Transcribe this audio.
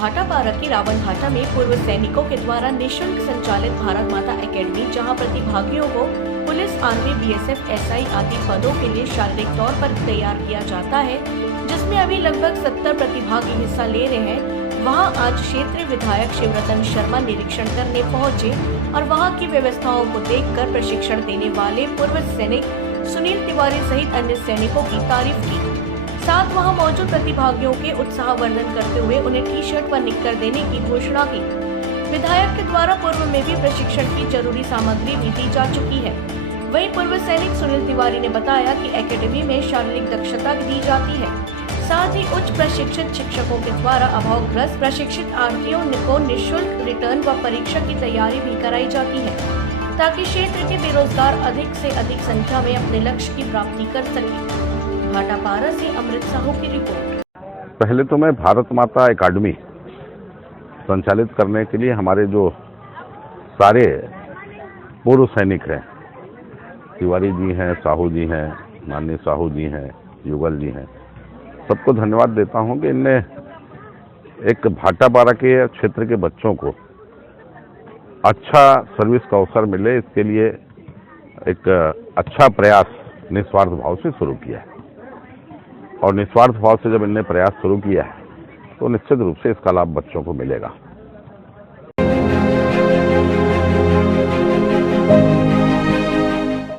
भाटापारा की रावण भाटा में पूर्व सैनिकों के द्वारा निःशुल्क संचालित भारत माता एकेडमी, जहां प्रतिभागियों को पुलिस, आर्मी, बीएसएफ, एसआई आदि पदों के लिए शारीरिक तौर पर तैयार किया जाता है, जिसमें अभी लगभग 70 प्रतिभागी हिस्सा ले रहे हैं। वहां आज क्षेत्रीय विधायक शिवरतन शर्मा निरीक्षण करने पहुंचे और वहां की व्यवस्थाओं को देखकर प्रशिक्षण देने वाले पूर्व सैनिक सुनील तिवारी सहित अन्य सैनिकों की तारीफ की। साथ वहां मौजूद प्रतिभागियों के उत्साहवर्धन करते हुए उन्हें टी शर्ट व निक्कर देने की घोषणा की। विधायक के द्वारा पूर्व में भी प्रशिक्षण की जरूरी सामग्री भी दी जा चुकी है। वहीं पूर्व सैनिक सुनील तिवारी ने बताया कि एकेडमी में शारीरिक दक्षता दी जाती है, साथ ही उच्च प्रशिक्षित शिक्षकों के द्वारा अभावग्रस्त प्रशिक्षित आर्थियों को निःशुल्क रिटर्न व परीक्षा की तैयारी भी कराई जाती है, ताकि क्षेत्र के बेरोजगार अधिक से अधिक संख्या में अपने लक्ष्य की प्राप्ति कर सके। भाटापारा से अमृत साहू की रिपोर्ट। पहले तो मैं भारत माता एकेडमी संचालित करने के लिए हमारे जो सारे पूर्व सैनिक हैं, तिवारी जी हैं, साहू जी हैं, माननीय साहू जी हैं, युगल जी हैं, सबको धन्यवाद देता हूं कि इनने एक भाटापारा के क्षेत्र के बच्चों को अच्छा सर्विस का अवसर मिले, इसके लिए एक अच्छा प्रयास निस्वार्थ भाव से शुरू किया है। और निस्वार्थ भाव से जब इनने प्रयास शुरू किया है तो निश्चित रूप से इसका लाभ बच्चों को मिलेगा।